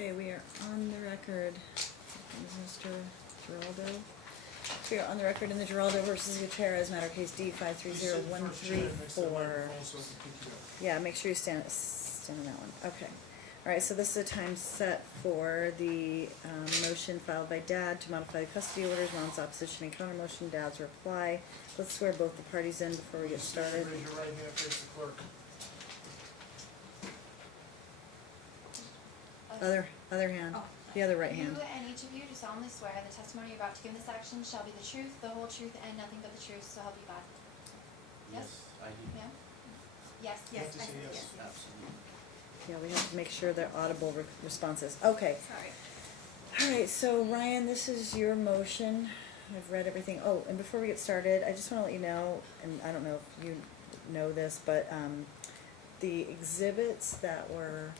Okay, we are on the record. Mr. Geraldo. We are on the record in the Geraldo versus Gutierrez matter case D 530134. Yeah, make sure you stand on that one. Okay. All right, so this is a time set for the motion filed by Dad to modify the custody orders, Mom's opposition and counter motion, Dad's reply. Let's swear both the parties in before we get started. Raise your right hand, face the clerk. Other hand. Oh. The other right hand. You and each of you do solemnly swear the testimony you're about to give in this action shall be the truth, the whole truth, and nothing but the truth, so help you God. Yes? I do. Yeah? Yes. You have to I say said yes. Absolutely. Yeah, we have to make sure they're audible responses. Okay. Sorry. All right, so Ryan, this is your motion. I've read everything. Oh, and before we get started, I just want to let you know, and I don't know if you know this, but the exhibits that were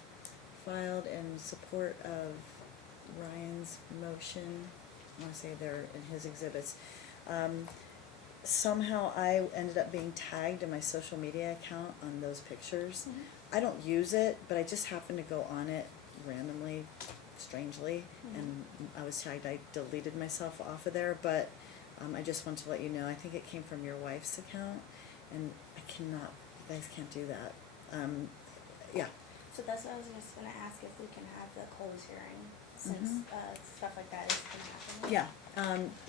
filed in support of Ryan's motion, I want to say they're in his exhibits, somehow I ended up being tagged in my social media account on those pictures. Mhm. I don't use it, but I just happened to go on it randomly, strangely, and I was tagged. I deleted myself off of there, but I just want to let you know, I think it came from your wife's account, and I cannot, you guys can't do that. Yeah. So that's what I was just gonna ask, if we can have the closed hearing, since stuff like that is gonna happen. Yeah,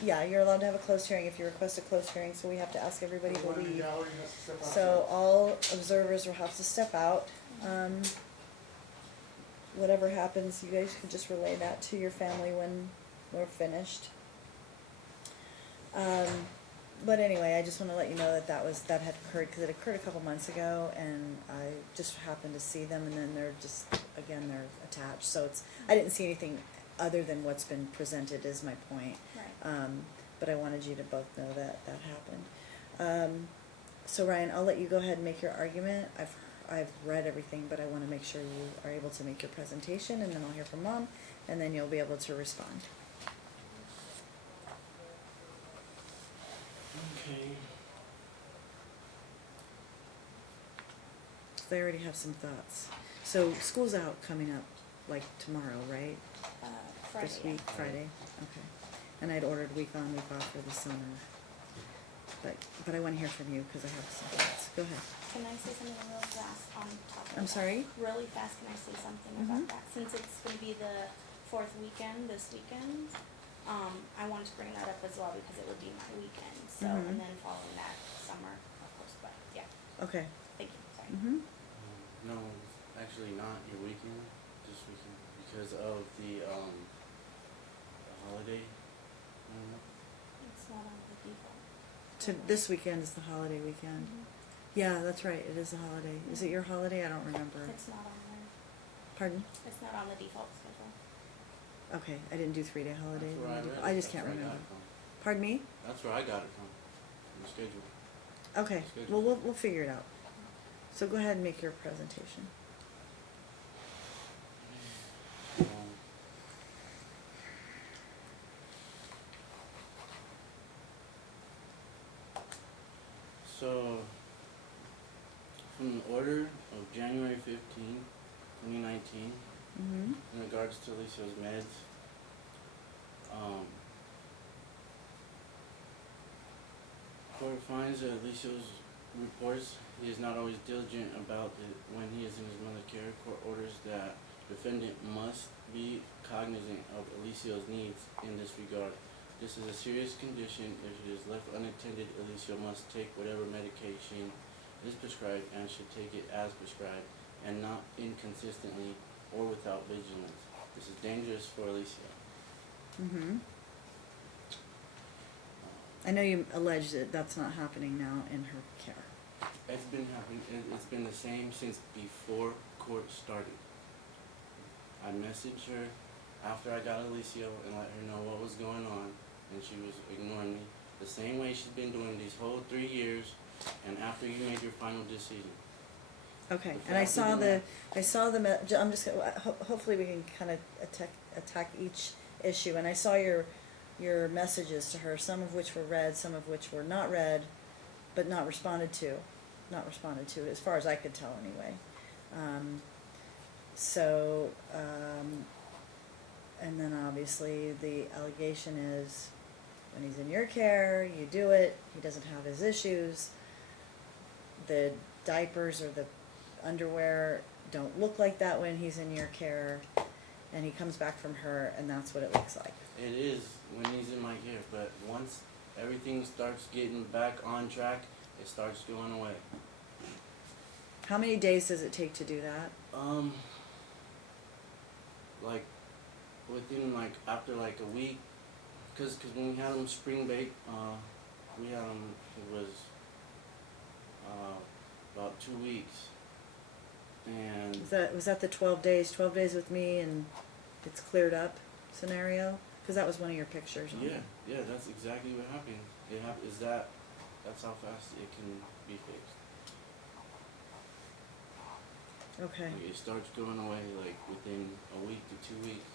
yeah, you're allowed to have a closed hearing if you request a closed hearing, so we have to ask everybody to Everyone in the leave. gallery has to step outside. So all observers will have to step out. Whatever happens, you guys can just relay that to your family when we're finished. But anyway, I just want to let you know that that had occurred, because it occurred a couple months ago, and I just happened to see them, and then they're just, again, they're attached. So I didn't see anything other than what's been presented, is my point. Right. But I wanted you to both know that happened. So Ryan, I'll let you go ahead and make your argument. I've read everything, but I want to make sure you are able to make your presentation, and then I'll hear from Mom, and then you'll be able to respond. Okay. They already have some thoughts. So school's out coming up, like tomorrow, right? Friday. This week, Friday, okay. And I'd ordered week on, week off for the summer. But I want to hear from you, because I have some thoughts. Go ahead. Can I say something real fast on top of I'm that? sorry? Really fast, can I say something Mhm. about that? Since it's gonna be the fourth weekend this weekend, I wanted to bring that up as well, because it would be my weekend, so, Mhm. and then following that, summer, of course, but, yeah, Okay. thank you, sorry. No, actually not your weekend, this weekend, because of the holiday. It's not on the default. This weekend is the holiday weekend. Yeah, that's right, it is a holiday. Is it your holiday? I don't remember. It's not on there, Pardon? it's not on the default schedule. Okay, I didn't do 3-day holiday. That's where I read it. I just That's can't where I got remember. it from. Pardon me? That's where I got it from the schedule. Okay, Schedule. well, we'll figure it out. So go ahead and make your presentation. So, from the order of January 15, 2019, Mm-hmm. in regards to Alicia's meds, court finds that Alicia's reports he is not always diligent about it when he is in his mother care. Court orders that defendant must be cognizant of Alicia's needs in this regard. This is a serious condition. If it is left unattended, Alicia must take whatever medication is prescribed and should take it as prescribed and not inconsistently or without vigilance. This is dangerous for Alicia. Mm-hmm. I know you allege that that's not happening now in her care. It's been happening. It's been the same since before court started. I messaged her after I got Alicia and let her know what was going on, and she was ignoring me the same way she's been doing these whole 3 years, and after you made your final decision. Okay, and I saw the, I'm just, hopefully we can kind of attack each issue, and I saw your messages to her, some of which were read, some of which were not read, but not responded to, as far as I could tell anyway. So, And then obviously the allegation is when he's in your care, you do it, he doesn't have his issues. The diapers or the underwear don't look like that when he's in your care, and he comes back from her and that's what it looks like. It is when he's in my care, but once everything starts getting back on track, it starts going away. How many days does it take to do that? Like within like after like a week, cause when we had him spring bake, we had him, it was about 2 weeks, and Was that the 12 days with me and it's cleared up scenario? Because that was one of your pictures. On it. yeah, that's exactly what happened. That's how fast it can be fixed. Okay. Like it starts going away like within a week to 2 weeks.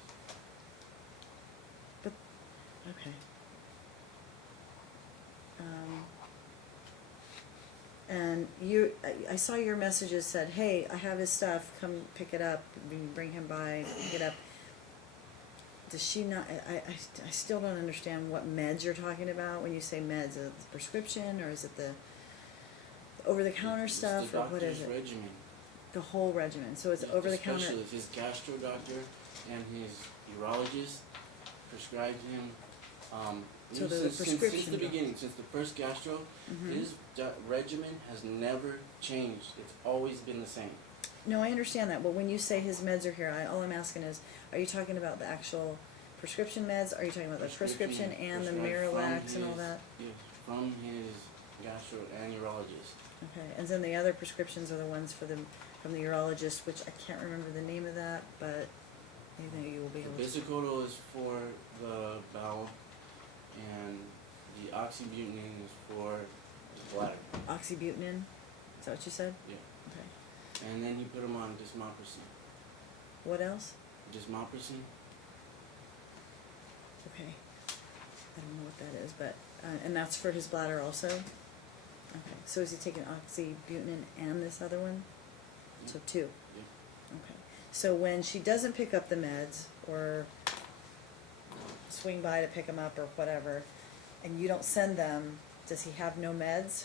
Okay. And I saw your messages said, hey, I have his stuff, come pick it up, bring him by, pick it up. Does she not, I still don't understand what meds you're talking about when you say meds. Is it the prescription or is it the over-the-counter stuff It's the or what is doctor's it? regimen. The whole regimen, so it's The over-the-counter. specialist, his gastro doctor and his urologist prescribed him. So the since the prescription beginning, since the first gastro, Mhm. his regimen has never changed. It's always been the same. No, I understand that, but when you say his meds are here, all I'm asking is, are you talking about the actual prescription meds? Are you talking about the prescription and the prescribed from Miralax and all his- that? Yeah, from his gastro and urologist. Okay, and then the other prescriptions are the ones from the urologist, which I can't remember the name of that, but maybe you will be The able to. Bisacodyl is for the bowel, and the oxybutynin is for the bladder. Oxybutynin, is that what you said? Yeah. Okay. And then he put him on dismopracine. What else? Dismopracine? Okay. I don't know what that is, but, and that's for his bladder also? Okay, so is he taking oxybutynin and this other one? So two? Yeah. Okay, so when she doesn't pick up the meds, or swing by to pick them up, or whatever, and you don't send them, does he have no meds?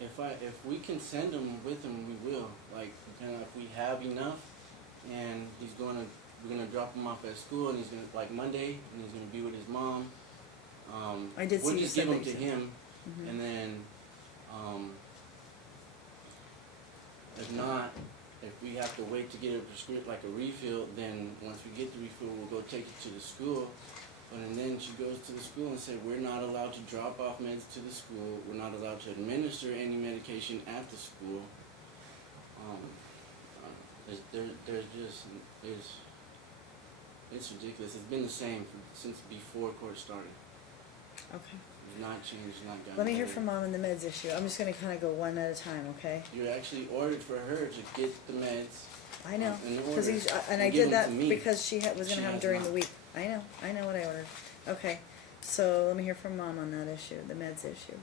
If we can send him with him, we will. Like, if we have enough, and we're gonna drop him off at school, and he's gonna, like Monday, and he's gonna be with his mom. I did see we'll you just said give him that to you said. him, Mhm. and then, if not, if we have to wait to get a prescription, like a refill, then once we get the refill, we'll go take it to the school. And then she goes to the school and said, we're not allowed to drop off meds to the school. We're not allowed to administer any medication at the school. It's ridiculous. It's been the same since before court started. Okay. It's not changed, not gotten Let me hear better. from Mom on the meds issue. I'm just gonna kinda go one at a time, okay? You actually ordered for her to get the meds. I know, In the cause order, he's, and and I give did them that to me. because she was She gonna have them has during the not. week. I know what I ordered. Okay, so let me hear from Mom on that issue, the meds issue.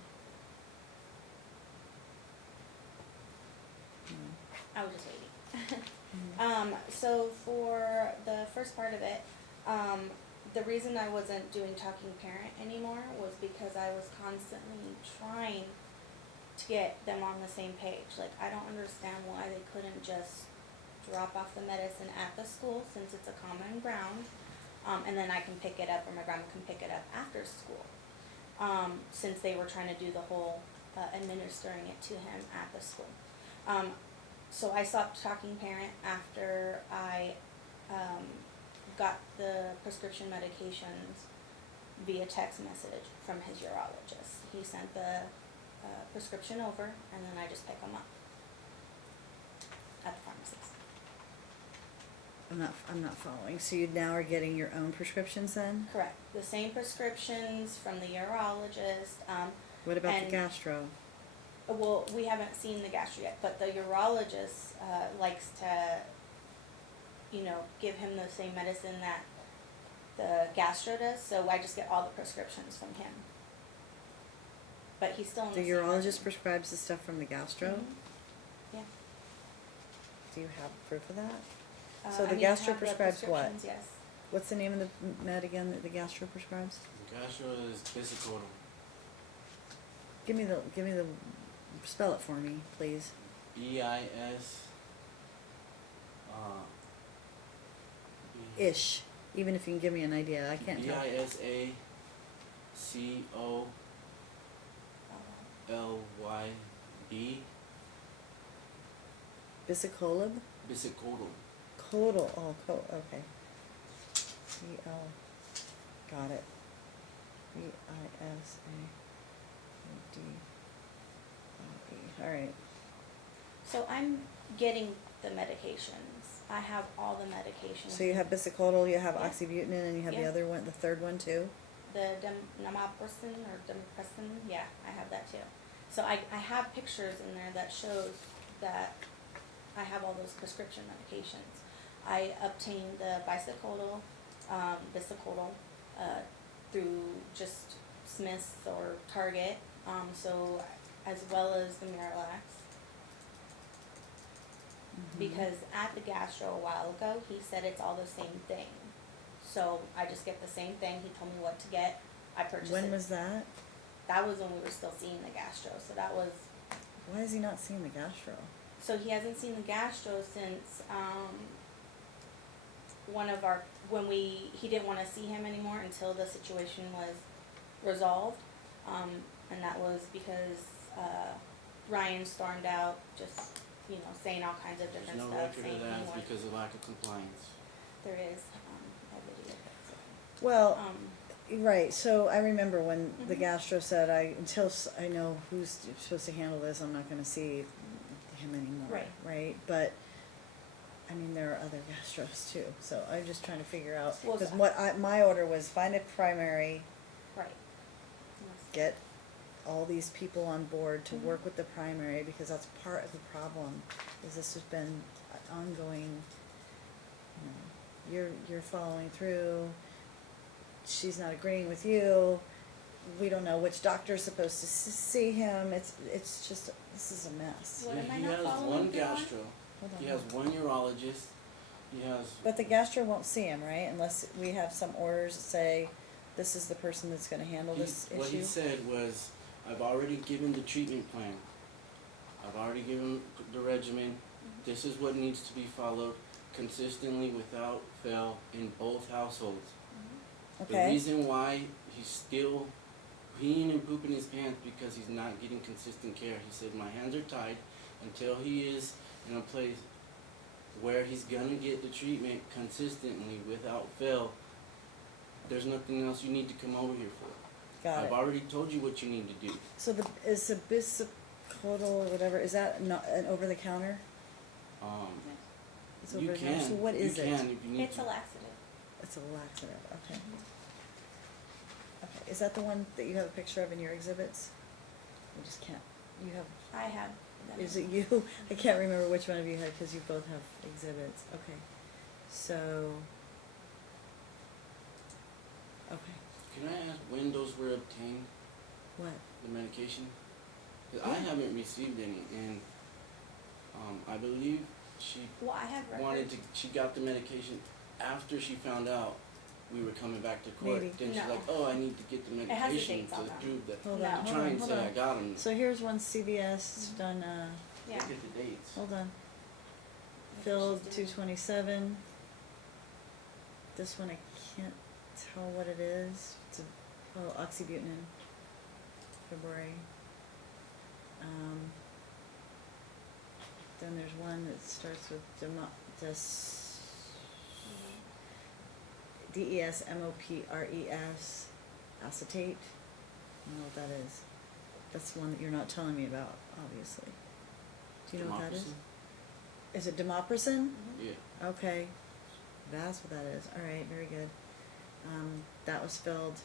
I was just waiting. Mhm. So for the first part of it, the reason I wasn't doing talking parent anymore was because I was constantly trying to get them on the same page. Like, I don't understand why they couldn't just drop off the medicine at the school since it's a common ground, and then I can pick it up, or my grandma can pick it up after school. Since they were trying to do the whole administering it to him at the school. So I stopped talking parent after I got the prescription medications via text message from his urologist. He sent the prescription over, and then I just pick them up at the pharmacist. I'm not following. So you now are getting your own prescriptions then? Correct. The same prescriptions from the urologist. What about the And- gastro? Well, we haven't seen the gastro yet, but the urologist likes to, give him the same medicine that the gastro does, so I just get all the prescriptions from him. But he's still in The the same urologist regimen. prescribes the stuff from the gastro? Mhm. Yeah. Do you have proof of that? So the I mean, I gastro have the prescribes what? prescriptions, yes. What's the name of the med again that the gastro prescribes? Gastro is Bisicotal. Give me the, spell it for me, please. EIS. Ish, even if you can give me an idea, I can't tell. BISACOLYB. Bisicolib? Bisicotal. Codal, okay. E-L, got it. B-I-S-A-D-L-E, alright. So I'm getting the medications. I have all the medications. So you have bisicotal, you have Yeah. oxybutynin, and you have the Yeah. other one, the third one too? The namaprosyn or demopressin, yeah, I have that too. So I have pictures in there that shows that I have all those prescription medications. I obtained the bisicotal, through just Smith's or Target, so as well as the Miralax. Mhm. Because at the gastro a while ago, he said it's all the same thing. So I just get the same thing, he told me what to get, I purchased it. When was that? That was when we were still seeing the gastro, so that was, Why is he not seeing the gastro? so he hasn't seen the gastro since, he didn't wanna see him anymore until the situation was resolved. And that was because, Ryan stormed out, just, saying all kinds of There's different no stuff, record saying of he that. It's wanted. because of lack of compliance. There is, a video, Well, but, right, so I remember when the Mhm. gastro said, until I know who's supposed to handle this, I'm not gonna see him anymore, Right. right? But, I mean, there are other gastros too, so I'm just trying to figure out, Well, because so- my order was find a primary, right. get all these people on board to Mhm. work with the primary, because that's part of the problem, is this has been ongoing, you're following through, she's not agreeing with you, we don't know which doctor's supposed to see him, it's just, this is a mess. What am I he not has following one through on? gastro. Hold on, He has one urologist. He has. But the gastro won't see him, right, unless we have some orders that say, this is the person that's gonna handle this issue? What he said was, I've already given the treatment plan. I've already given the regimen. This is what needs to be followed consistently without fail in both households. The Okay, reason why he's still peeing and pooping his pants because he's not getting consistent care. He said, my hands are tied until he is in a place where he's gonna get the treatment consistently without fail. There's nothing else you need to come over here for. got I've it. already told you what you need to do. So is the bisicotal or whatever, is that not an over-the-counter? It's You over the counter. can. So what is you it? can if you need It's to. a laxative. It's a laxative, okay. Okay, is that the one that you have a picture of in your exhibits? I just can't, you have, I have them. is it you? I can't remember which one of you had, because you both have exhibits, okay. So, okay, Mm-hmm. Can I ask when those were obtained, what? the medication? 'Cause I Yeah. haven't received any, and I believe she Well, I have records. she got the medication after she found out we were coming back to court. Maybe. Then she's No. like, oh, I need to get the It has the medication dates to on them. prove that. Hold No. on, To hold try on, and hold say I on. got them. So here's one CVS done, Yeah. Look at the dates. hold on, That's what filled she's two doing. 27. This one I can't tell what it is. It's oxybutynin, February. Then there's one that starts with DESMOPRES acetate. I don't know what that is. That's the one that you're not telling me about, obviously. Do you know what that is? Democracy? Is it demopressin? Mhm. Yeah. Okay, that's what that is. All right, very good. That was filled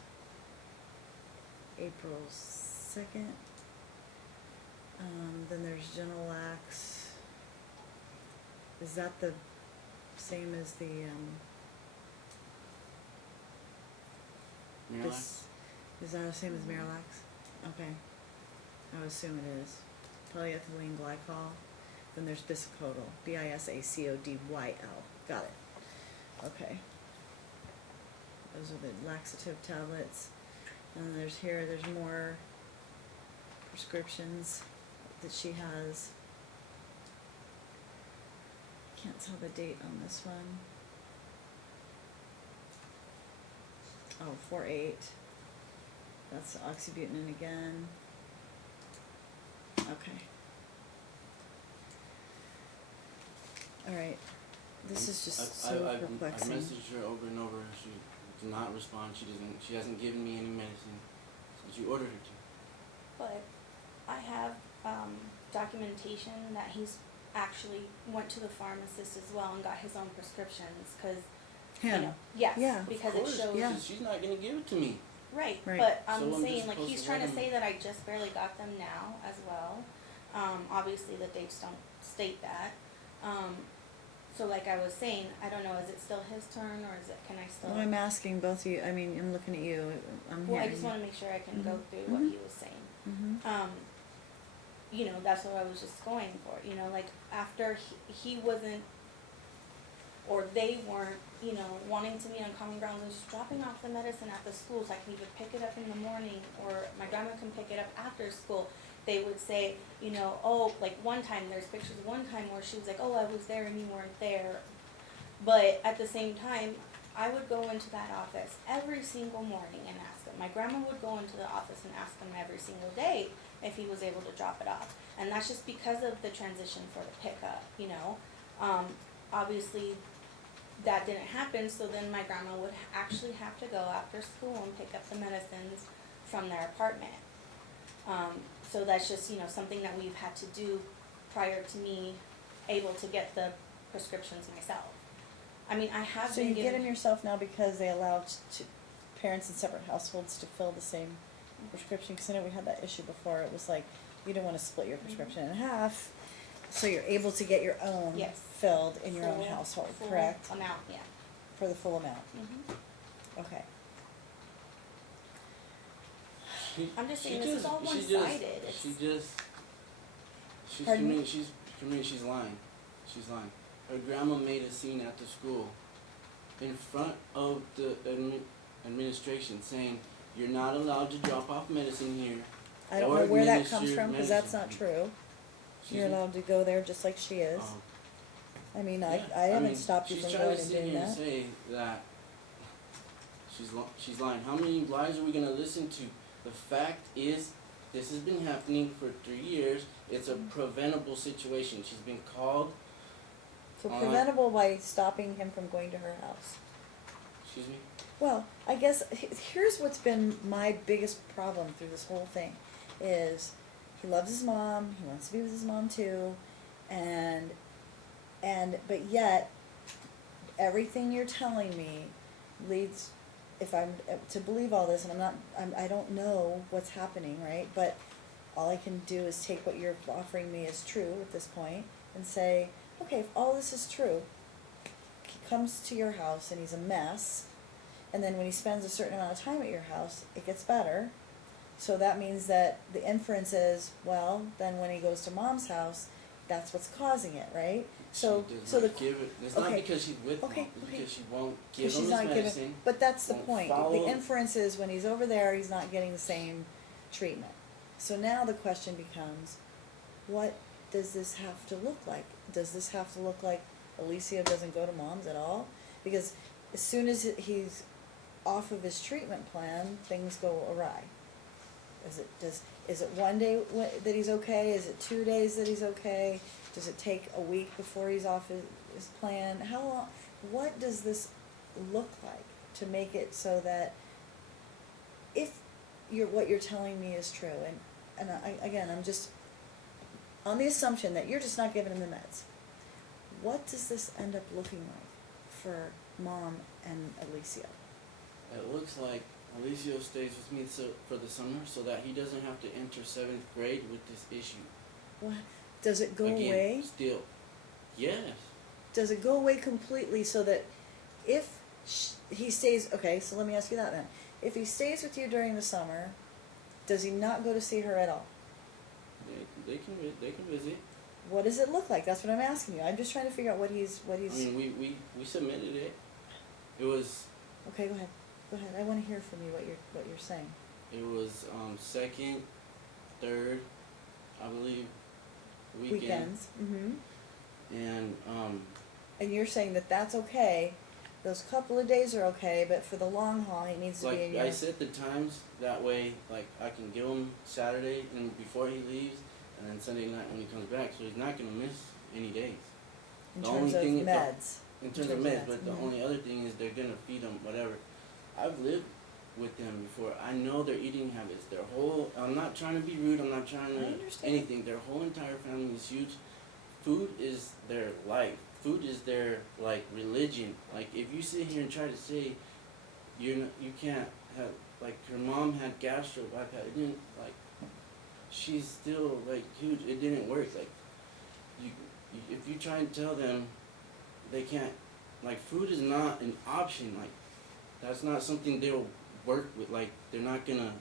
April 2nd. Then there's Genelax. Is that the same as the Miralax? this? Is that the same as Miralax? Okay, I would assume it is. Polyethylene glycol. Then there's Bisicodyl, BISACODYL. Got it. Okay. Those are the laxative tablets. And there's more prescriptions that she has. Can't tell the date on this one. Oh, 4/8. That's oxybutynin again. Okay. All right. This is just so I've perplexing. messaged her over and over. She did not respond. She hasn't given me any medicine since you ordered her to. But I have documentation that he's actually went to the pharmacist as well and got his own prescriptions, because Him. yes, Yeah. because Of it course, shows because she's not gonna give it to me. right. Right. But So I'm I'm saying just like supposed he's to trying let to him- say that I just barely got them now as well. Obviously the dates don't state that. So like I was saying, I don't know, is it still his turn, or is it, can I still? Well, I'm asking both of you. I mean, I'm looking at you. I'm Well, I hearing. just want to make sure I can go Mhm. through what Mhm. he was saying. Mm-hmm. You know, that's what I was just going for. You know, like after he wasn't, or they weren't, you know, wanting to meet on common ground, was just dropping off the medicine at the school so I can either pick it up in the morning or my grandma can pick it up after school. They would say, you know, oh, like one time, there's pictures of one time where she was like, oh, I was there and you weren't there. But at the same time, I would go into that office every single morning and ask him. My grandma would go into the office and ask him every single day if he was able to drop it off. And that's just because of the transition for the pickup, you know. Obviously, that didn't happen, so then my grandma would actually have to go after school and pick up the medicines from their apartment. So that's just, you know, something that we've had to do prior to me able to get the prescriptions myself. I mean, I have So been you given. get them yourself now because they allow parents in separate households to fill the same prescription? Because I know we had that issue before. It was like you don't want to split your prescription in half, so you're able to get your own Yes. filled in your own Full- household, full correct? amount, yeah. For the full amount. Mm-hmm. Okay. I'm just She saying, this is all she just- one-sided. She's Pardon me? committing, she's lying. She's lying. Her grandma made a scene at the school in front of the administration saying, you're not allowed to drop off medicine here. I don't or know where that administer comes from because that's not medicine." true. Excuse You're me? allowed to go there just like she is. I mean, I haven't mean, stopped you from she's going trying to and sit doing here that. and say that she's lying. How many lies are we gonna listen to? The fact is, this has been happening for 3 years. It's a preventable situation. She's been called. So preventable by stopping him from going to her house. Excuse me. Well, I guess here's what's been my biggest problem through this whole thing is he loves his mom, he wants to be with his mom too, but yet everything you're telling me leads, if I'm to believe all this, and I don't know what's happening, right? But all I can do is take what you're offering me as true at this point and say, okay, if all this is true, he comes to your house and he's a mess, and then when he spends a certain amount of time at your house, it gets better. So that means that the inference is, well, then when he goes to mom's house, that's what's causing it, right? So, she does so not the give it. It's not okay. because she's with Okay, mom. It's okay. because she won't give because him she's his not medicine. giving, but that's the won't point. follow- The inference is when he's over there, he's not getting the same treatment. So now the question becomes, what does this have to look like? Does this have to look like Alicia doesn't go to mom's at all? Because as soon as he's off of his treatment plan, things go awry. Is it one day that he's okay? Is it 2 days that he's okay? Does it take a week before he's off his plan? How long? What does this look like to make it so that if what you're telling me is true, and I'm just on the assumption that you're just not giving him the meds, what does this end up looking like for mom and Alicia? It looks like Alicio stays with me for the summer so that he doesn't have to enter 7th grade with this issue. What? Does it go Again, away? Still. Yes. Does it go away completely so that if he stays, okay, so let me ask you that then. If he stays with you during the summer, does he not go to see her at all? They can visit. what does it look like? That's what I'm asking you. I'm just trying to figure out what he's, I mean, we submitted it. It was, okay, go ahead. Go ahead. I wanna hear from you what you're saying. it was, second, third, I believe, weekend. Weekends, And, and you're saying that that's okay, those couple of days are okay, but for the long haul, he needs to be in like your. I set the times that way, like I can give him Saturday and before he leaves, and then Sunday night when he comes back, so he's not gonna miss any days. In the terms only of thing- meds. In terms of meds, but the only other thing is they're gonna feed him whatever. I've lived with them before. I know their eating habits. Their whole, I'm not trying to be rude, I'm not trying I to understand. anything. Their whole entire family is huge. Food is their life. Food is their, like, religion. Like, if you sit here and try to say you can't have, like, her mom had gastro bypass, it didn't, like, she's still, like, huge. It didn't work. Like, if you try and tell them they can't, like, food is not an option. Like, that's not something they'll work with. Like, they're not gonna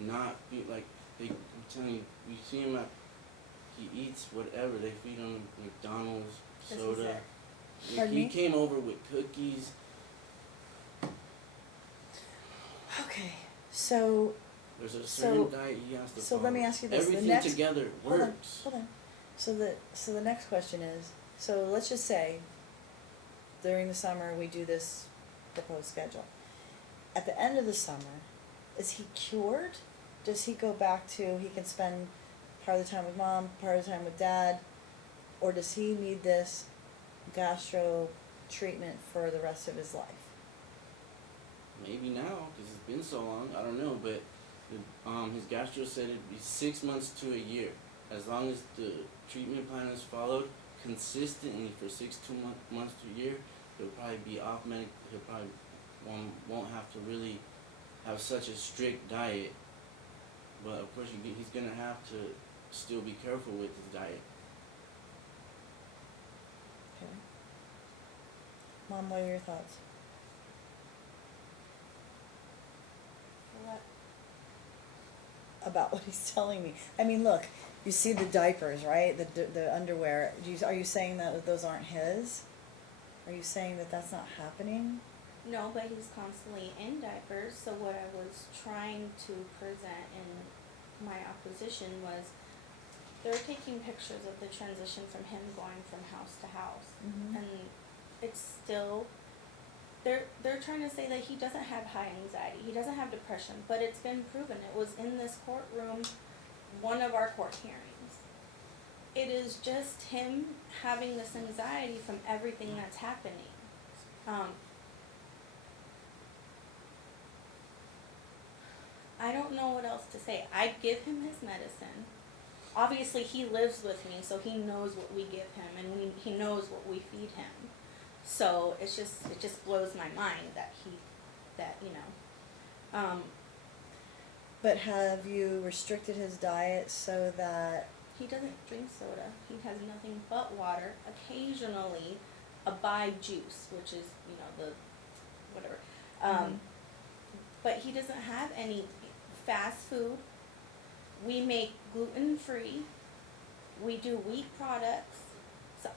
not be, like, I'm telling you, you see him he eats whatever. They feed him McDonald's, This is soda. it. Like, Pardon he me? came over with cookies. Okay, so, There's a So- certain diet he has to so follow. let me ask you this, the Everything next- together hold on, works. hold on. So the next question is, so let's just say during the summer we do this proposed schedule. At the end of the summer, is he cured? Does he go back to, he can spend part of the time with mom, part of the time with dad? Or does he need this gastro treatment for the rest of his life? Maybe now, because it's been so long. I don't know, but his gastro said it'd be 6 months to a year. As long as the treatment plan is followed consistently for months to a year, he'll probably be off medic. He'll probably won't have to really have such a strict diet. But of course, he's gonna have to still be careful with his diet. Okay. Mom, what are your thoughts? What? About what he's telling me? I mean, look, you see the diapers, right? The underwear. Are you saying that those aren't his? Are you saying that that's not happening? No, but he's constantly in diapers, so what I was trying to present in my opposition was they're taking pictures of the transition from him going from house to house. Mhm. And it's still, they're trying to say that he doesn't have high anxiety, he doesn't have depression, but it's been proven. It was in this courtroom, one of our court hearings. It is just him having this anxiety from everything that's happening. I don't know what else to say. I give him his medicine. Obviously, he lives with me, so he knows what we give him, and he knows what we feed him. So it just blows my mind that But have you restricted his diet so that? he doesn't drink soda. He has nothing but water. Occasionally, a Bai juice, which is the whatever. But he doesn't have any fast food. We make gluten-free. We do wheat products. So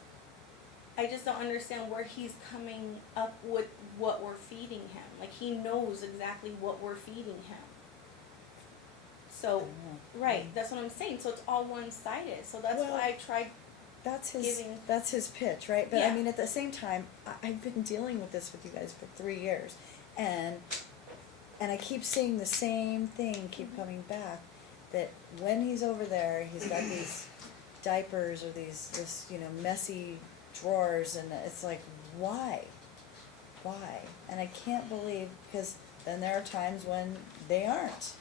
I just don't understand where he's coming up with what we're feeding him. Like, he knows exactly what we're feeding him. So, right, that's what I'm saying. So it's all one-sided. So that's Well, why I tried That's giving. his pitch, right? But I Yeah. mean, at the same time, I've been dealing with this with you guys for 3 years, and I keep seeing the same thing keep coming back. That when he's over there, he's got these diapers or this messy drawers, and it's like, why? And I can't believe, because then there are times when they aren't.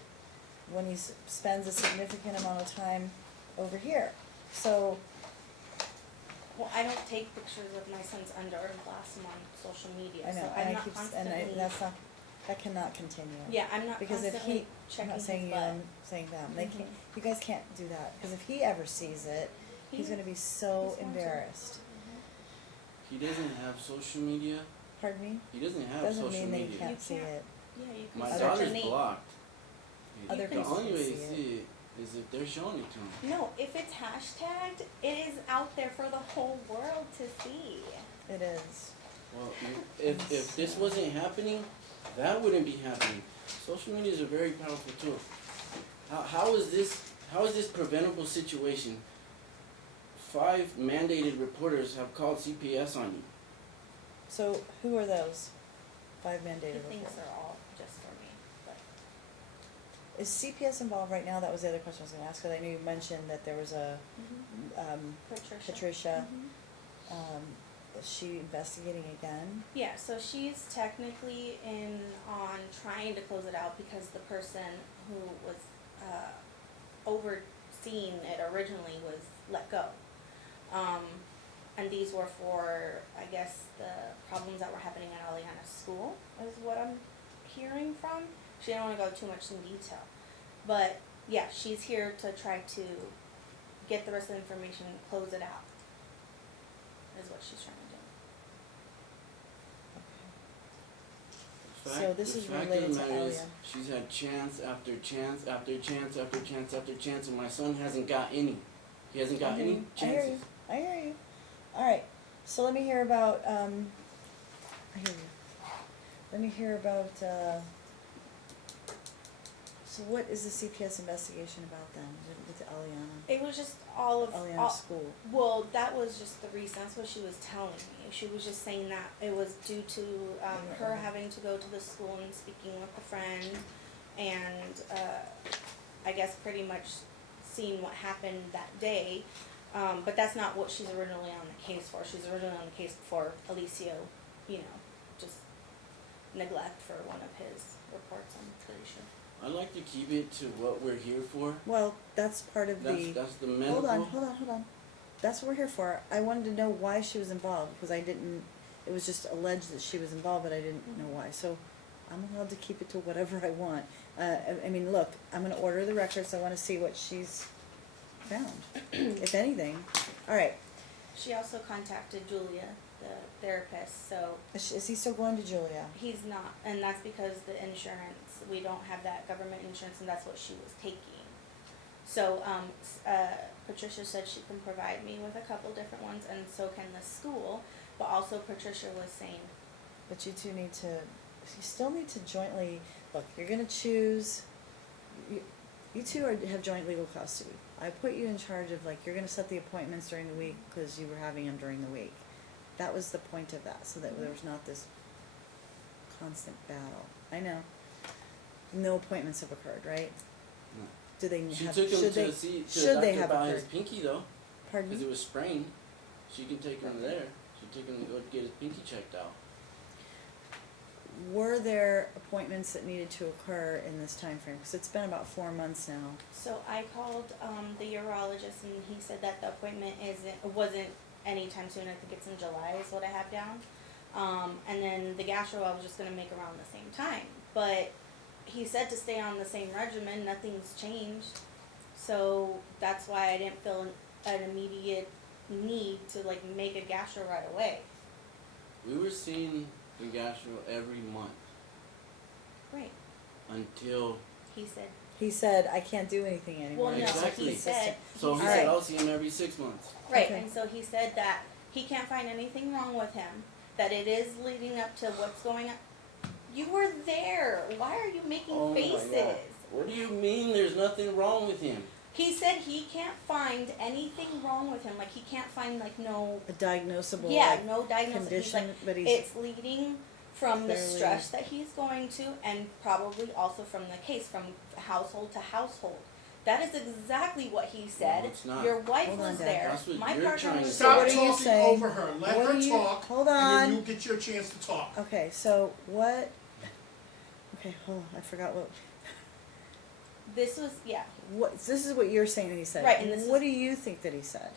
When he spends a significant amount of time over here, so. Well, I don't take pictures of my son's underwear and blast them on social media. I know, so and I'm I not keep, constantly. that cannot continue. Yeah, I'm not Because if constantly he, checking I'm not saying his you, butt. I'm saying them, they can't, Mhm. you guys can't do that, because if he ever sees it, he's He- gonna be so he's going to. embarrassed. He doesn't have social media. Pardon me? He doesn't have Doesn't social mean they media. can't You see can't. it. Yeah, you can My search Other daughter's a name. blocked. Other The people only can way see to it. see it is if they're showing it to him. No, if it's hashtagged, it is out there for the whole world to see. It is. Well, if this wasn't happening, that wouldn't be happening. Social media is a very powerful tool. How is this preventable situation? 5 mandated reporters have called CPS on you. So who are those 5 He mandated thinks reporters? they're all just for me, but Is CPS involved right now? That was the other question I was gonna ask, because I knew you mentioned that there was a, Patricia, is she investigating again? Yeah, so she's technically in on trying to close it out because the person who was overseeing it originally was let go. And these were for, I guess, the problems that were happening at Aliana's school, is what I'm hearing from. She didn't want to go too much in detail. But, yeah, she's here to try to get the rest of the information, close it out, is what she's trying to do. So this The is fact related of the to matter is, Elia. she's had chance after chance after chance after chance after chance, and my son hasn't got any. He hasn't got any I hear you. chances. I hear you. Alright, so let me hear about, I hear you. Let me hear about, so what is the CPS investigation about then, with Eliana? It was just all of Eliana's school. well, that was just the reason. That's what she was telling me. She was just saying that it was due to her having to go to the school and speaking with a friend, and I guess pretty much seeing what happened that day. But that's not what she's originally on the case for. She's originally on the case for Alicio, just neglect for one of his reports, I'm pretty sure. I like to keep it to what we're here for. Well, that's part of the. That's the medical. Hold on. That's what we're here for. I wanted to know why she was involved, because it was just alleged that she was involved, but I didn't know why. So I'm allowed to keep it to whatever I want. I mean, look, I'm gonna order the records. I wanna see what she's found, if anything. Alright, She also contacted Julia, the therapist, so is he still going to Julia? he's not, and that's because the insurance, we don't have that government insurance, and that's what she was taking. So, Patricia said she can provide me with a couple different ones, and so can the school, but also Patricia was saying, But you still need to jointly, look, you're gonna choose, you two have joint legal custody. I put you in charge of, you're gonna set the appointments during the week, because you were having them during the week. That was the point of that, so that there was not this constant battle. I know. No appointments have occurred, right? No. Do they She have, took him should to they, see to should a they doctor have about his occurred? pinky though, Pardon because me? it was sprained. She can take him there. She took him to go get his pinky checked out. Were there appointments that needed to occur in this time frame? Because it's been about 4 months now. so I called, the urologist, and he said that the appointment wasn't anytime soon. I think it's in July is what I have down. And then the gastro I was just gonna make around the same time, but he said to stay on the same regimen. Nothing's changed, so that's why I didn't feel an immediate need to make a gastro right away. We were seeing the gastro every month Right. until. He said. He said, I can't do anything anymore. Well, no, Exactly. he said. So he All said, right. I'll see him every 6 months. Right, Okay. and so he said that he can't find anything wrong with him, that it is leading up to what's going on. You were there. Why are you making Oh my faces? God. What do you mean there's nothing wrong with him? He said he can't find anything wrong with him. He can't find no A diagnosable no diagnosis. condition, He's but he's it's leading from the fairly- stress that he's going to, and probably also from the case, from household to household. That is exactly what he said. No, it's not. Your wife Hold on, was Dad. there. That's what My you're partner trying to was say. Stop What are you talking saying? over her. Let What her are you- talk. hold And on. then you get your chance to talk. Okay, so what? Okay, hold on. I forgot what. This was This is what you're saying that he said. Right, and this what is- do you think that he said?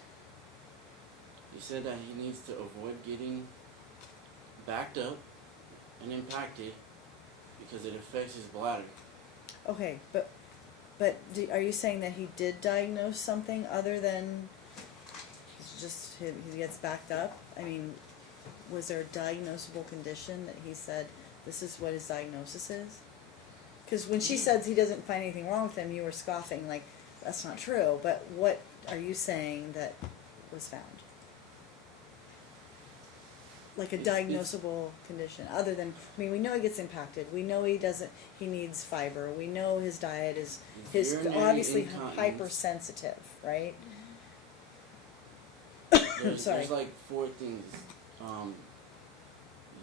He said that he needs to avoid getting backed up and impacted because it affects his bladder. Okay, but are you saying that he did diagnose something other than he gets backed up? I mean, was there a diagnosable condition that he said this is what his diagnosis is? Because when she said he doesn't find anything wrong with him, you were scoffing that's not true, but what are you saying that was found? Like a It's- diagnosable condition, other than, I mean, we know he gets impacted, we know he needs fiber, we know his diet is, his, Urinary obviously incontinence. hypersensitive, right? Sorry. There's like 4 things.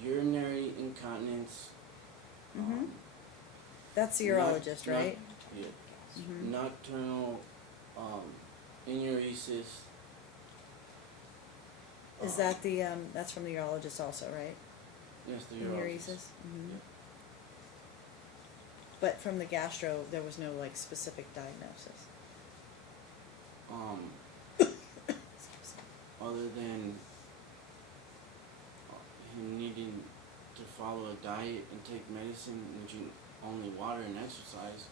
Urinary incontinence. Mhm. That's the Not- urologist, not- right? Yeah. Mhm. Nocturnal enuresis. Is that the, that's from the urologist also, right? Yes, the Enuresis? urologist. Mhm. Yeah. But from the gastro, there was no like specific diagnosis. Other than him needing to follow a diet and take medicine and drink only water and exercise.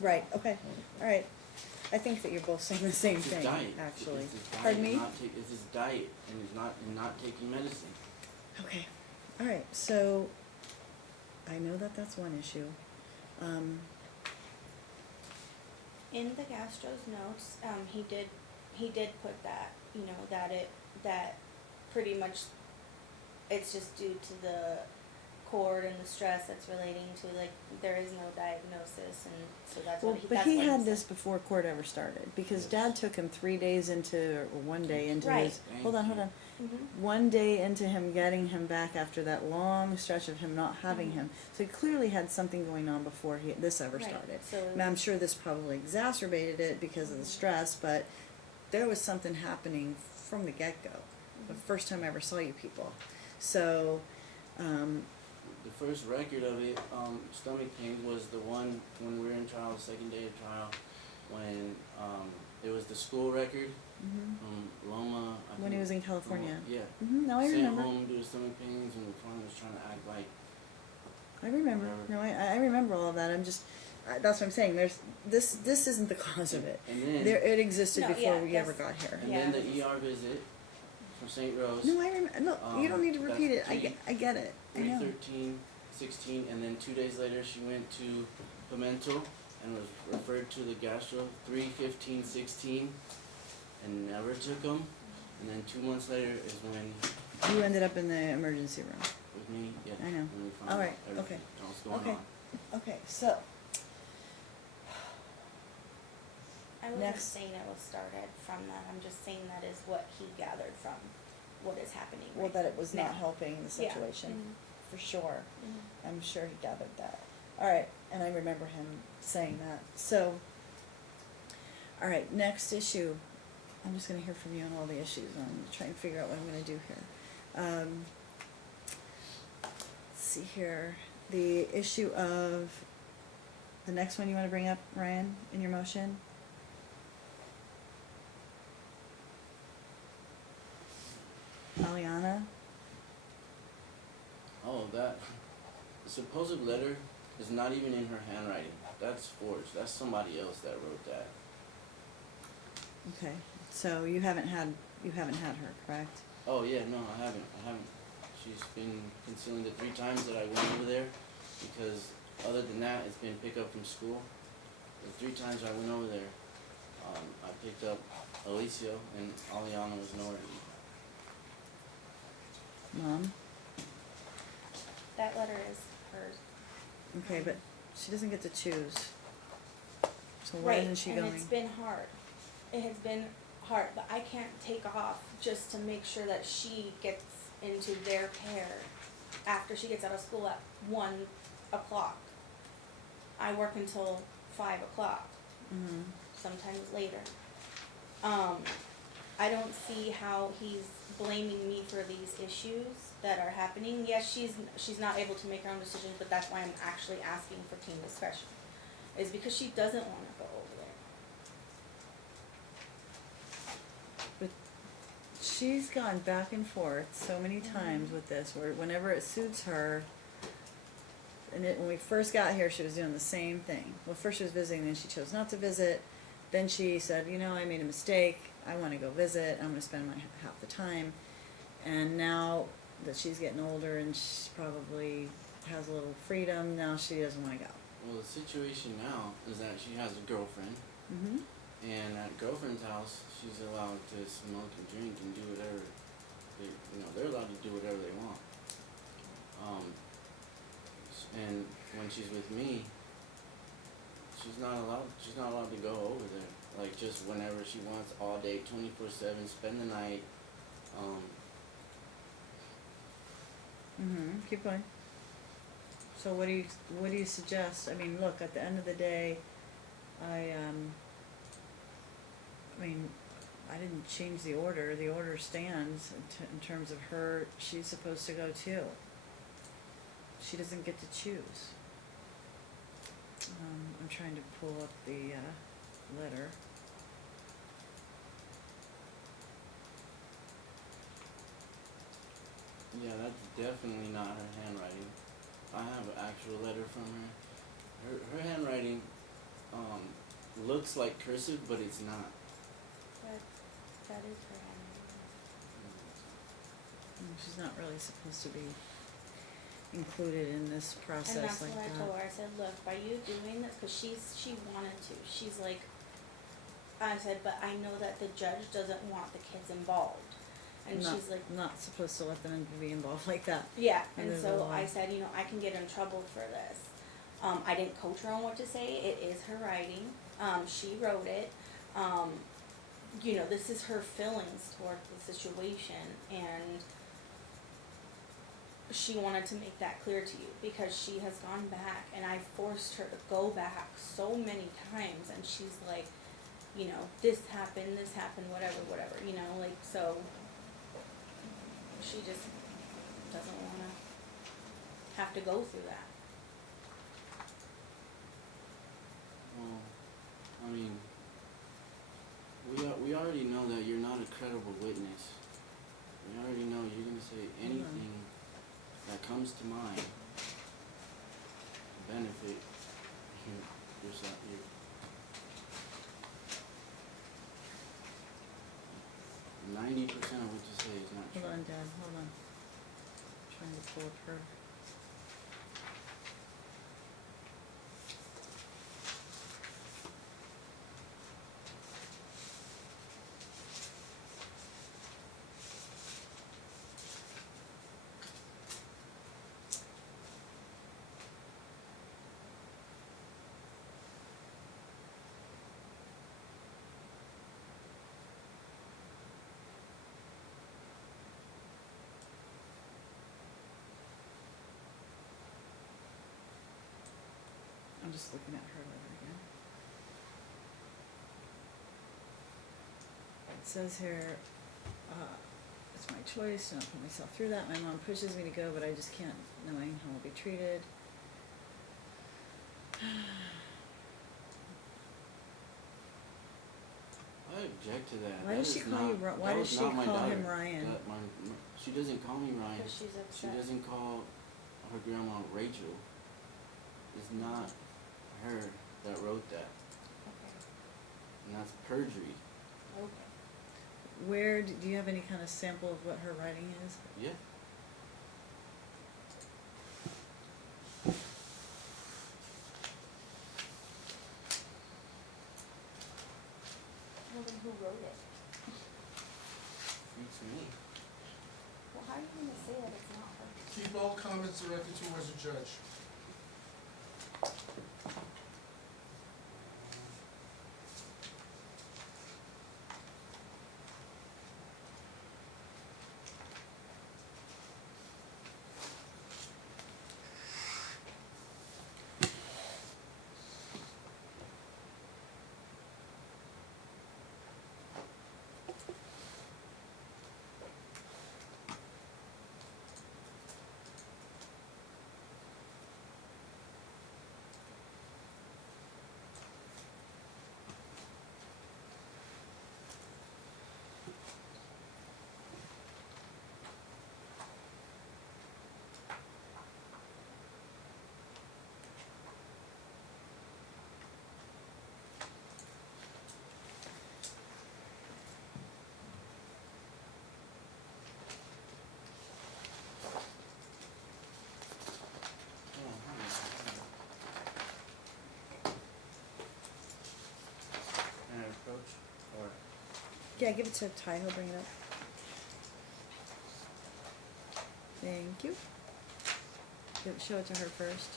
Right, okay, alright. I think that you're both saying the same It's his thing, diet. actually. It's his diet Pardon and me? it's his diet and not taking medicine. Okay, alright, so, I know that that's one issue. In the gastro's notes, he did put that, you know, that pretty much it's just due to the cord and the stress that's relating to, like, there is no diagnosis, and so that's Well, what he, but that's he what had said. this before court ever started, because Yes. Dad took him 3 days into, or 1 day into Right. his, hold on, Thank you. Mhm. 1 day into him getting him back after that long stretch of him not having Mhm. him. So he clearly had something going on before this ever Right, started. so it Now, I'm was- sure this probably exacerbated it because of the stress, but there was something happening from the get-go, the first time I ever saw you people. So, The first record of it, stomach pains, was the one when we were in trial, the second day of trial, when it was the school record mhm. from Loma. I When he think- was in California. Yeah. No, I Sent remember. home due to stomach pains, and the father was trying to act like. I remember. No, I remember all of that. I'm just, that's what I'm saying. There's, this isn't the cause of it. And then, It existed No, before yeah, we ever got that's- here. and Yeah. then the ER visit from St. Rose. No, I remember. No, you don't need to that's repeat it. three- I get it. I know. 3/13, 16, and then 2 days later she went to Pimentel and was referred to the gastro 3/15, 16, and never took them. And then 2 months later is when, You ended up in the emergency room. with me, yeah, I know. when we found All out right, everything, okay. what's going Okay. on. Okay, so I wasn't Next. saying it was started from that, I'm just saying that is what he gathered from what is happening well, right that it was not now. helping the Yeah. situation, for sure. Mhm. I'm sure he gathered that. All right, and I remember him saying that. So, all right, next issue. I'm just going to hear from you on all the issues. I'm trying to figure out what I'm going to do here. Let's see here. The issue of the next one you want to bring up, Ryan, in your motion? Aliana? Oh, that supposed letter is not even in her handwriting. That's forged. That's somebody else that wrote that. Okay, so you haven't had her, correct? Oh yeah, no, I haven't. She's been concealing the 3 times that I went over there, because other than that, it's been pick up from school. The 3 times I went over there, I picked up Alicio, and Aliana was nowhere. Mom? That letter is hers. Okay, but she doesn't get to choose. So why isn't she and going? it's been hard. It has been hard, but I can't take off just to make sure that she gets into their care after she gets out of school at 1 o'clock. I work until 5 o'clock, Mhm. sometimes later. I don't see how he's blaming me for these issues that are happening. Yes, she's not able to make her own decisions, but that's why I'm actually asking for team discretion. Is because she doesn't want to go over there. But she's gone back and forth so many times with this, where whenever it suits her, and when we first got here, she was doing the same thing. Well, first she was visiting, then she chose not to visit. Then she said, you know, I made a mistake. I want to go visit. I'm going to spend my half the time. And now that she's getting older and she probably has a little freedom, now she doesn't want to go. Well, the situation now is that she has a girlfriend, Mm-hmm. and at girlfriend's house, she's allowed to smoke and drink and do whatever. They're allowed to do whatever they want. And when she's with me, she's not allowed. She's not allowed to go over there. Like just whenever she wants, all day, 24/7, spend the night. Mm-hmm. Keep going. So what do you suggest? I mean, look, at the end of the day, I mean, I didn't change the order. The order stands in terms of her. She's supposed to go too. She doesn't get to choose. I'm trying to pull up the letter. Yeah, that's definitely not her handwriting. I have an actual letter from her. Her handwriting looks like cursive, but it's not. That is her handwriting. She's not really supposed to be included in this process And that's like what I that. told her. I said, look, by you doing this, because she wanted to. She's like, I said, but I know that the judge doesn't want the kids involved. And she's like, not supposed to let them be involved like that. yeah. And And there's a so law. I said, I can get in trouble for this. I didn't coach her on what to say. It is her writing. She wrote it. This is her feelings toward the situation, and she wanted to make that clear to you because she has gone back, and I forced her to go back so many times, and she's like, this happened, whatever, so she just doesn't want to have to go through that. Well, I mean, we already know that you're not a credible witness. We already know you're gonna say anything that comes to mind to benefit yourself. 90% of what you say is not true. Hold on, Dad. Hold on. Trying to pull up her. I'm just looking at her letter again. It says here, it's my choice to not put myself through that. My mom pushes me to go, but I just can't, knowing how I'll be treated. I object to that. Why That does she is call you not- Ri- why that does was she not my call him daughter. Ryan? She doesn't call me Ryan. Because she's She upset. doesn't call her grandma Rachel. It's not her that wrote that, Okay. and that's perjury. Okay. Where, do you have any kind of sample of what her writing is? Yeah. Well, then who wrote it? Beats me. Well, how are you gonna say that it's not her? Keep all comments directed towards the judge. Yeah, give it to Ty, he'll bring it up. Thank you. Show it to her first.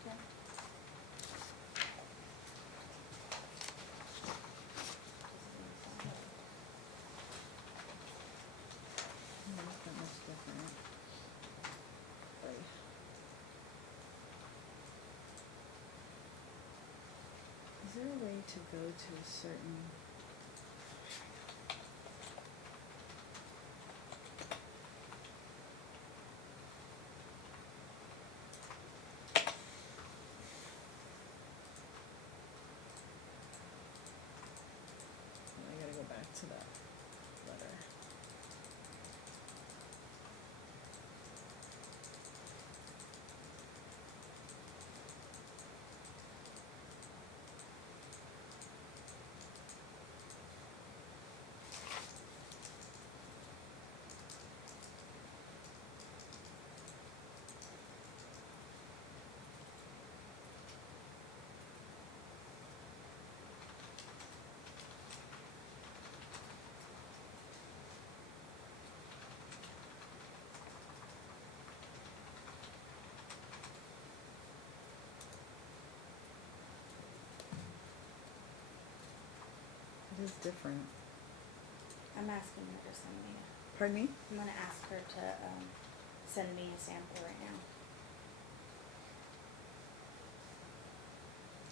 Okay. Not that much different. Oy. Is there a way to go to a certain? I gotta go back to that letter. It is different. I'm asking her to send me Pardon me? I'm gonna ask her to, send me a sample right now.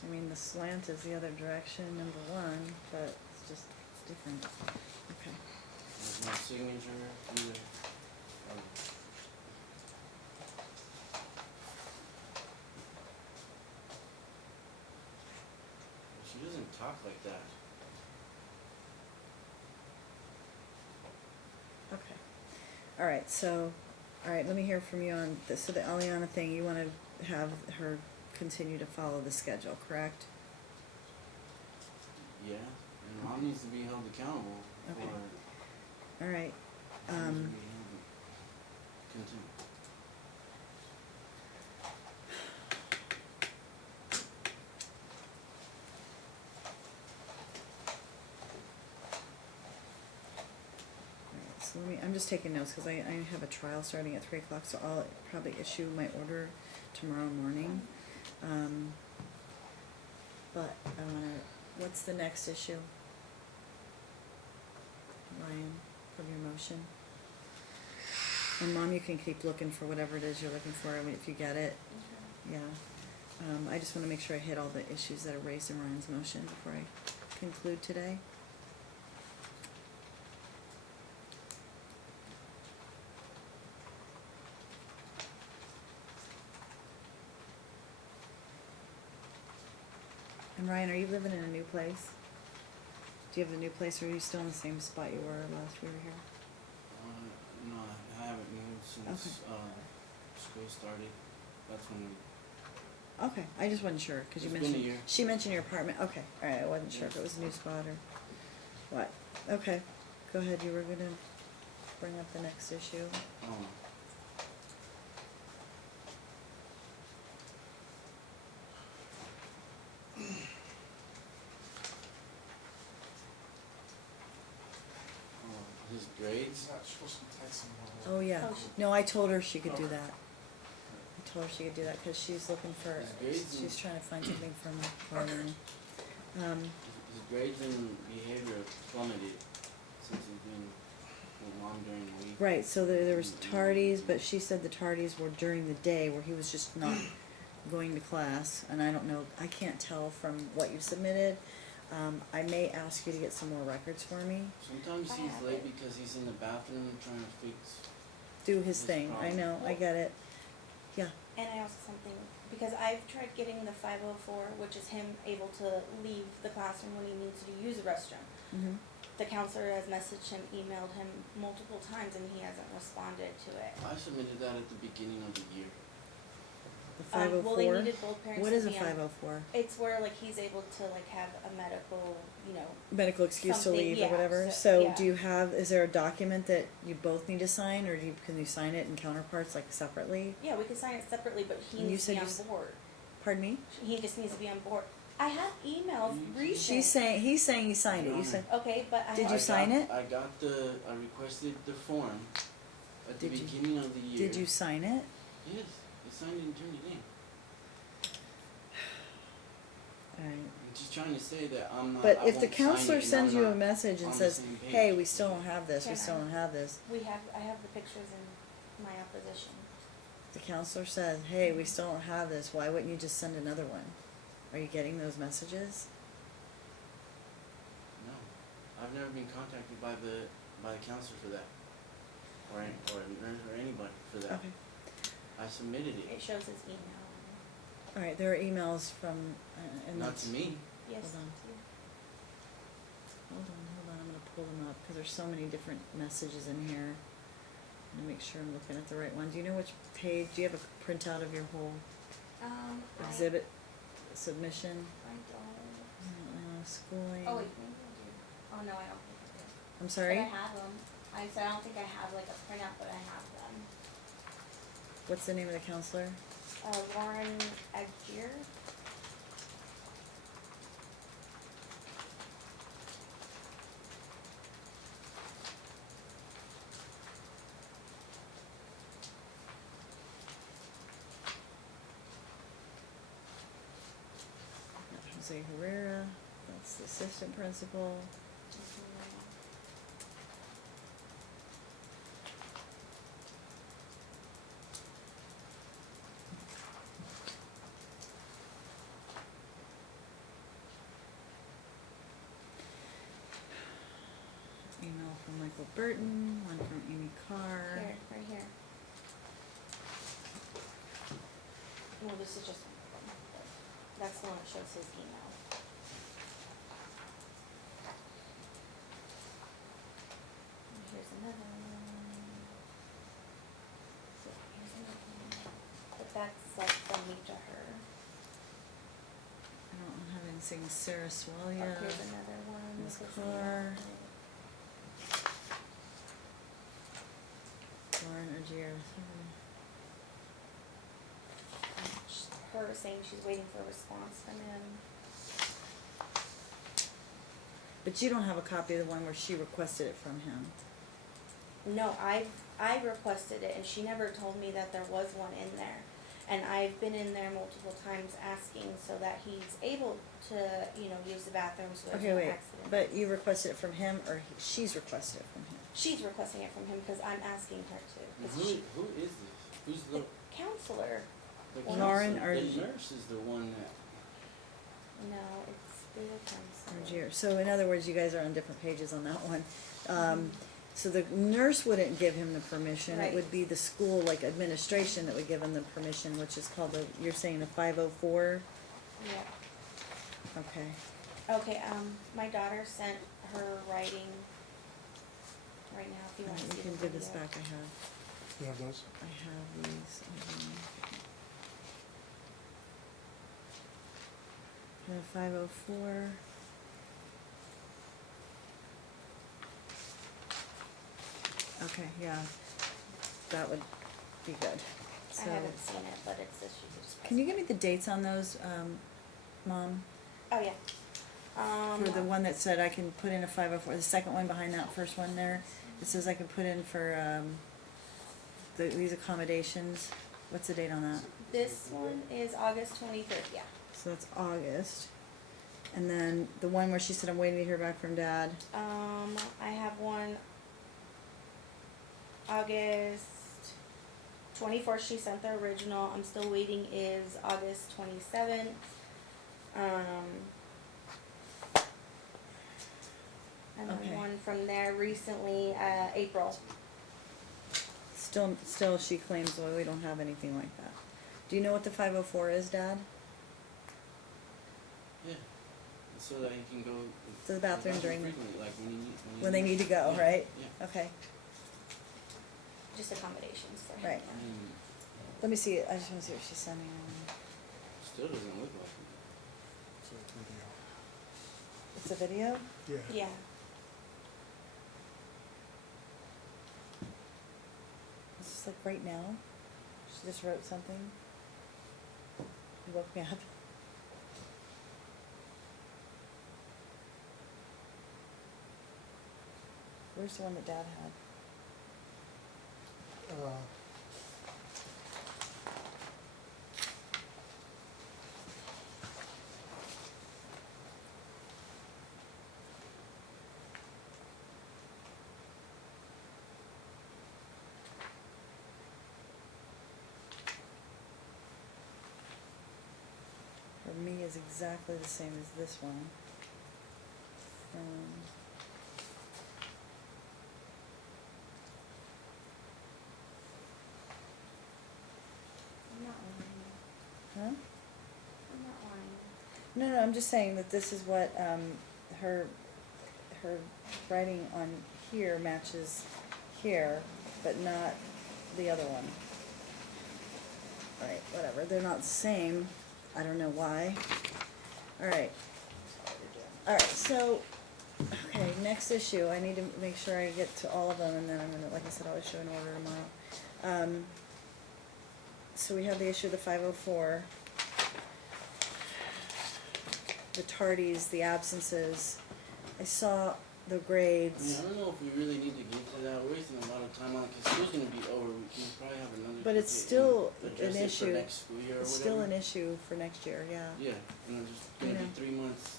I mean, the slant is the other direction, number one, but it's just, it's different. Okay. There's no signature either. She doesn't talk like that. Okay. All right, so, all right, let me hear from you on this. So the Eliana thing, you wanna have her continue to follow the schedule, correct? Yeah, and mom needs to be held accountable Okay. for. All right, She needs to be held contempt. Alright, so I'm just taking notes, cause I have a trial starting at 3 o'clock, so I'll probably issue my order tomorrow morning. But I wanna, what's the next issue? Ryan, from your motion? And Mom, you can keep looking for whatever it is you're looking for, I mean, if you get it, yeah. I just wanna make sure I hit all the issues that are raised in Ryan's motion before I conclude today. And Ryan, are you living in a new place? Do you have a new place, or are you still in the same spot you were last we were here? No, I haven't moved since school started. That's when we. Okay, I just wasn't sure, cause you It's been a mentioned, year. she mentioned your apartment, okay, alright, I wasn't sure if it was a new spot or what. Okay, go ahead, you were gonna bring up the next issue. Oh. His grades. He's not supposed to be texting her. Oh, yeah, Oh, no, I told her she could do Okay. that. I told her she could do that, cause she's looking for, His grades she's and- trying to find something from Harlan. His grades and behavior have plummeted since he's been with mom during the week. Right, so there was tardies, but she said the tardies were during the day where he was just not going to class, and I don't know, I can't tell from what you submitted. I may ask you to get some more records for me, Sometimes I he's have late it. because he's in the bathroom trying to fix. do his His thing, I problem. know, I get it. Yeah, And I also something, because I've tried getting the 504, which is him able to leave the classroom when he needs to use the restroom. mhm. The counselor has messaged him, emailed him multiple times, and he hasn't responded to it. I submitted that at the beginning of the year. The 504? Well, they needed both parents What to is a be on. 504? It's where like he's able to like have a medical, you know, Medical excuse to Something, leave or yeah, whatever, so- so yeah. do you have, is there a document that you both need to sign, or can you sign it in counterparts, like separately? yeah, we can sign it separately, but he And you needs to said be you on s- board. Pardon me? He just needs to be on board. I have emails recent. He's saying you signed it. You said, Okay, but I Did have, you sign it? I requested the form at the Did you- beginning of the year. did you sign it? Yes, I signed it and turned it in. Alright. I'm just trying to say that I'm not. But I if the won't sign counselor it and sends I'm you a not message and on the says, same page. hey, we still don't have this, we Can still I- don't have this. I have the pictures in my opposition. The counselor says, hey, we still don't have this, why wouldn't you just send another one? Are you getting those messages? No, I've never been contacted by the counselor for that, or a nurse or anybody for that. Okay. I submitted It it, shows his email. Alright, there are emails from, and not that's. to me. Yes. Hold on. Hold on, I'm gonna pull them up, cause there's so many different messages in here. I'm gonna make sure I'm looking at the right one. Do you know which page, do you have a printout of your whole exhibit submission? I don't. Schooling. Oh wait, maybe I do. Oh no, I don't think I do. I'm sorry? But I have them. I said I don't think I have like a printout, but I have them. What's the name of the counselor? Lauren Agier. Jose Herrera, that's the assistant principal. Email from Michael Burton, one from Amy Carr. Here, right here. No, this is just one of them. That's the one that shows his email. And here's another one. So here's another one. But that's like from me to her. I don't have anything, Sarah Oh, Swalia. here's another one. Ms. This is Carr. the- Lauren Agier. Her saying she's waiting for a response from him. But you don't have a copy of the one where she requested it from him. No, I requested it and she never told me that there was one in there. And I've been in there multiple times asking so that he's able to, use the bathroom so there's Okay, no wait, accident. but you requested it from him or she's requested it from him? She's requesting it from him because I'm asking her to. 'Cause Who she, is this? Who's the counselor. the Lauren counselor? The Argy- nurse is the one that. No, it's the counselor. Agier. So in other words, you guys are on different pages on that one. So the nurse wouldn't give him the permission, it Right. would be the school, like administration, that would give him the permission, which is called you're saying the 504? Yeah. Okay. Okay, my daughter sent her writing right now if you want to You see can the give this video. back, I have. You have those? I have these. The 504. Okay, yeah, that would be good. I So, haven't seen it, but it says she could just. can you give me the dates on those, Mom? Oh, yeah. For the one that said I can put in a 504, the second one behind that first one there, it says I can put in for, these accommodations. What's the date on that? This one is August 23rd, yeah. So that's August. And then the one where she said I'm waiting to hear back from Dad. I have one August 24th, she sent the original. I'm still waiting is August 27th. And then Okay. one from there recently, April. Still she claims, well, we don't have anything like that. Do you know what the 504 is, Dad? Yeah. So that he can go To the bathroom during the, frequently, like when they need to go, Yeah, right? Yeah. Okay, Just accommodations for him. Right. I mean, let me see it, I just wanna see what she's sending. still doesn't look like it. So it's video. It's a video? Yeah. Yeah. Is this like right now? She just wrote something? You woke me up. Where's the one that Dad had? For me is exactly the same as this one. I'm not lying. Huh? I'm not lying. No, I'm just saying that this is what, her writing on here matches here, but not the other one. Right, whatever, they're not the same, I don't know why. Alright, so, okay, next issue, I need to make sure I get to all of them, and then I'm gonna, like I said, I'll issue an order tomorrow. So we have the issue of the 504. The tardies, the absences. I saw the I mean, grades, I don't know if we really need to get to that. We're wasting a lot of time on it, because school's gonna be over. We can probably have another. but it's ticket still and an address it issue. for next school year or It's whatever. still an issue for next year, yeah. Yeah, and it's just gonna You be know. 3 months.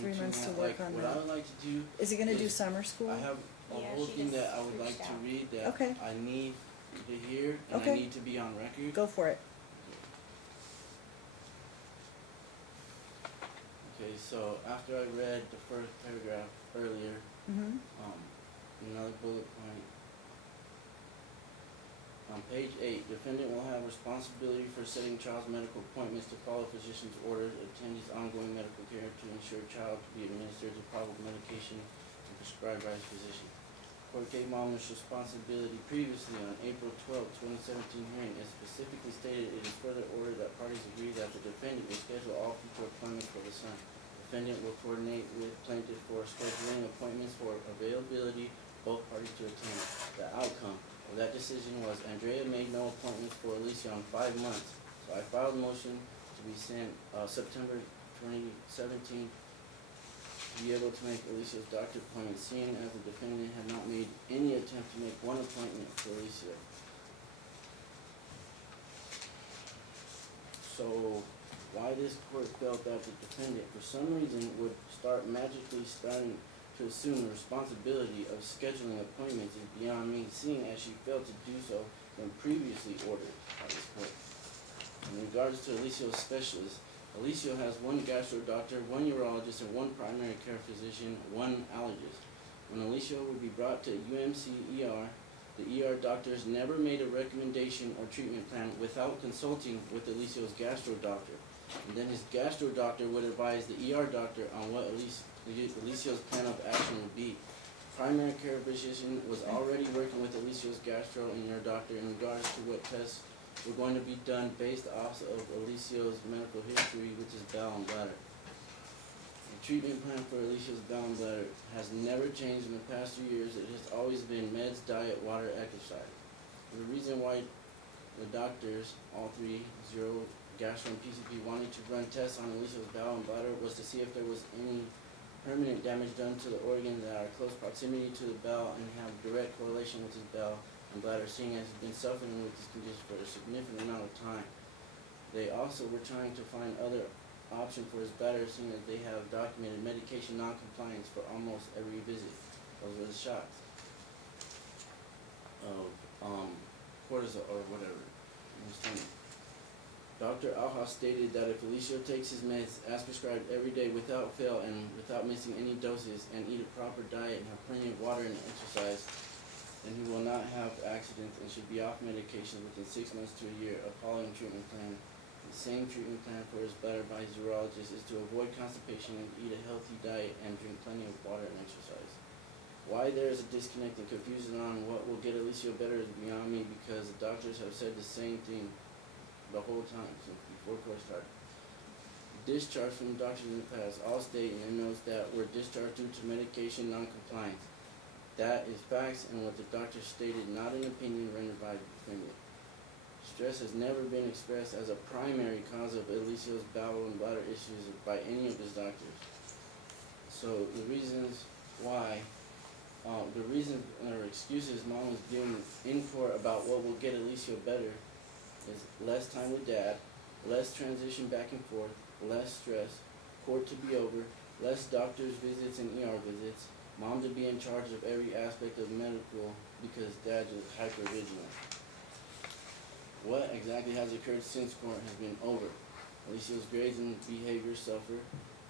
3 months to work on What that. I would like to do, Is it gonna do Is- summer school? I have a Yeah, whole she thing just that I would like reached to out. read that Okay. I need to hear and Okay. I need to be on record. Go for it. Okay, so after I read the first paragraph earlier, Mm-hmm. another bullet point. On page 8, defendant will have responsibility for setting child's medical appointments to follow physician's orders, attend his ongoing medical care to ensure child to be administered the proper medication and prescribed by his physician. Court gave mom this responsibility previously on April 12, 2017 hearing and specifically stated it is further ordered that parties agree that the defendant will schedule all future appointments for the son. Defendant will coordinate with plaintiff for scheduling appointments for availability both parties to attend. The outcome of that decision was Andrea made no appointments for Alicia on 5 months. So I filed a motion to be sent September 2017 to be able to make Alicia's doctor appointment, seeing as the defendant had not made any attempt to make one appointment for Alicia. So why this court felt that the defendant for some reason would start magically starting to assume the responsibility of scheduling appointments is beyond me, seeing as she failed to do so when previously ordered by this court. In regards to Alicia's specialist, Alicia has one gastro doctor, one urologist, and one primary care physician, one allergist. When Alicia would be brought to UMC ER, the ER doctors never made a recommendation or treatment plan without consulting with Alicia's gastro doctor. And then his gastro doctor would advise the ER doctor on what Alicia's plan of action would be. Primary care physician was already working with Alicia's gastro and ER doctor in regards to what tests were going to be done based off of Alicia's medical history, which is bowel and bladder. The treatment plan for Alicia's bowel and bladder has never changed in the past 2 years. It has always been meds, diet, water, exercise. The reason why the doctors, all three, Zero, Gastro, and PCP, wanted to run tests on Alicia's bowel and bladder was to see if there was any permanent damage done to the organs that are close proximity to the bowel and have direct correlation with his bowel and bladder, seeing as he's been suffering with this condition for a significant amount of time. They also were trying to find other option for his bladder, seeing that they have documented medication non-compliance for almost every visit. Those were the shots of cortisol or whatever. Dr. Alha stated that if Alicia takes his meds as prescribed every day without fail and without missing any doses and eat a proper diet and have plenty of water and exercise, then he will not have accidents and should be off medication within 6 months to a year of following treatment plan. The same treatment plan for his bladder by his urologist is to avoid constipation and eat a healthy diet and drink plenty of water and exercise. Why there is a disconnect and confusion on what will get Alicia better is beyond me, because the doctors have said the same thing the whole time since before court started. Discharge from doctors in the past all state in their notes that were discharged due to medication non-compliance. That is facts and what the doctor stated, not an opinion rendered by the defendant. Stress has never been expressed as a primary cause of Alicia's bowel and bladder issues by any of his doctors. So the reasons why, the reasons or excuses mom is giving in court about what will get Alicia better is less time with dad, less transition back and forth, less stress, court to be over, less doctor's visits and ER visits, mom to be in charge of every aspect of medical because dad is hypervigilant. What exactly has occurred since court has been over? Alicia's grades and behavior suffer.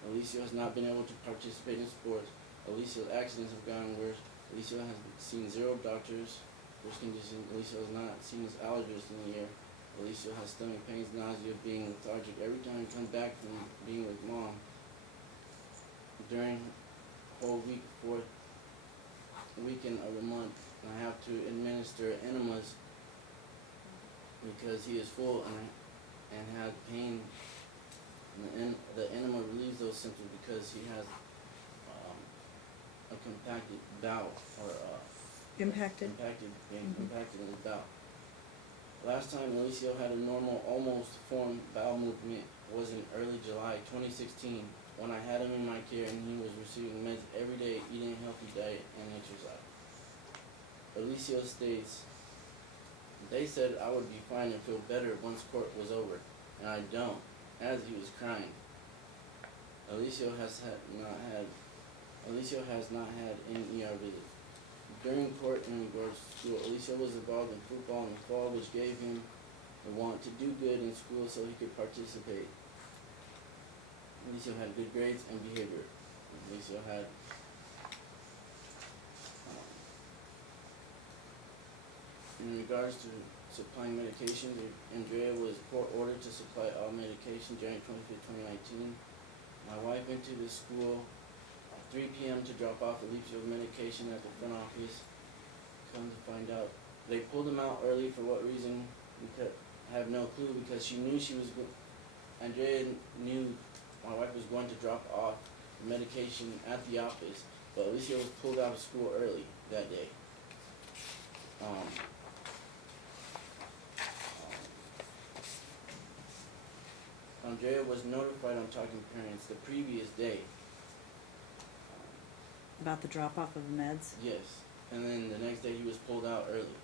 Alicia has not been able to participate in sports. Alicia's accidents have gotten worse. Alicia has seen 0 doctors. First condition, Alicia has not seen his allergist in a year. Alicia has stomach pains, nausea, being lethargic every time he comes back from being with mom. During whole week, 4th weekend of the month, I have to administer enemas because he is full and has pain. And the enema relieves those symptoms because he has a compacted bowel or Impacted? being compacted in his bowel. Last time Alicia had a normal, almost formed bowel movement was in early July 2016 when I had him in my care and he was receiving meds every day, eating a healthy diet and exercise. Alicia states, they said I would be fine and feel better once court was over, and I don't, as he was crying. Alicia has not had any ER visits. During court in regards to school, Alicia was involved in football in the fall, which gave him the want to do good in school so he could participate. Alicia had good grades and behavior. Alicia had in regards to supplying medications, Andrea was court ordered to supply all medication January 25th, 2019. My wife went to the school at 3 p.m. to drop off Alicia's medication at the front office. Come to find out, they pulled him out early for what reason? Because I have no clue, because she knew Andrea knew my wife was going to drop off the medication at the office, but Alicia was pulled out of school early that day. Andrea was notified on Talking Parents the previous day. About the drop-off of the meds? Yes, and then the next day he was pulled out early.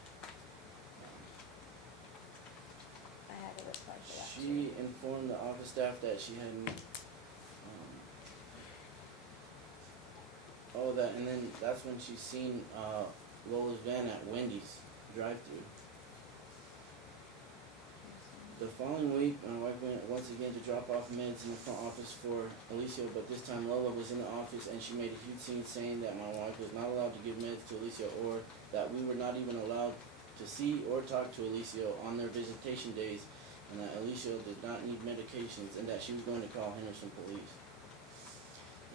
I had a reply for that She too. informed the office staff that she hadn't, and then that's when she seen, Lola's van at Wendy's drive-thru. The following week, my wife went once again to drop off meds in the front office for Alicia, but this time Lola was in the office and she made a huge scene saying that my wife was not allowed to give meds to Alicia, or that we were not even allowed to see or talk to Alicia on their visitation days, and that Alicia did not need medications and that she was going to call Henderson police.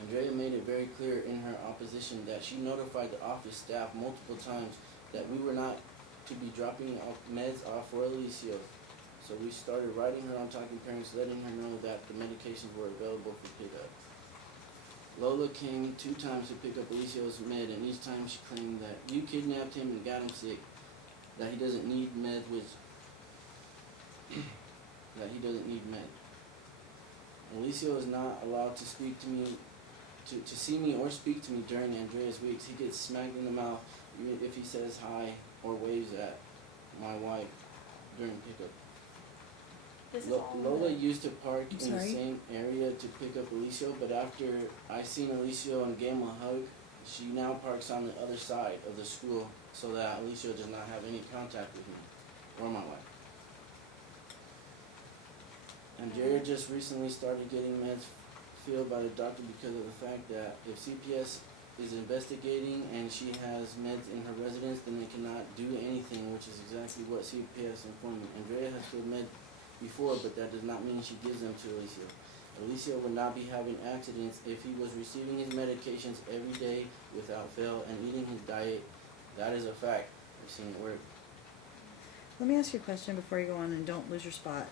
Andrea made it very clear in her opposition that she notified the office staff multiple times that we were not to be dropping off meds off for Alicia. So we started writing her on Talking Parents, letting her know that the medications were available for pickup. Lola came 2 times to pick up Alicia's med, and each time she claimed that you kidnapped him and got him sick, that he doesn't need med Alicia is not allowed to speak to me, to see me or speak to me during Andrea's weeks. He gets smacked in the mouth even if he says hi or waves at my wife during pickup. This is all Lola the- used to park I'm in the sorry? same area to pick up Alicia, but after I seen Alicia and gave him a hug, she now parks on the other side of the school so that Alicia does not have any contact with me or my wife. Andrea just recently started getting meds filled by the doctor because of the fact that if CPS is investigating and she has meds in her residence, then they cannot do anything, which is exactly what CPS informed me. Andrea has filled meds before, but that does not mean she gives them to Alicia. Alicia would not be having accidents if he was receiving his medications every day without fail and eating his diet. That is a fact. I've seen it work. Let me ask you a question before you go on, and don't lose your spot.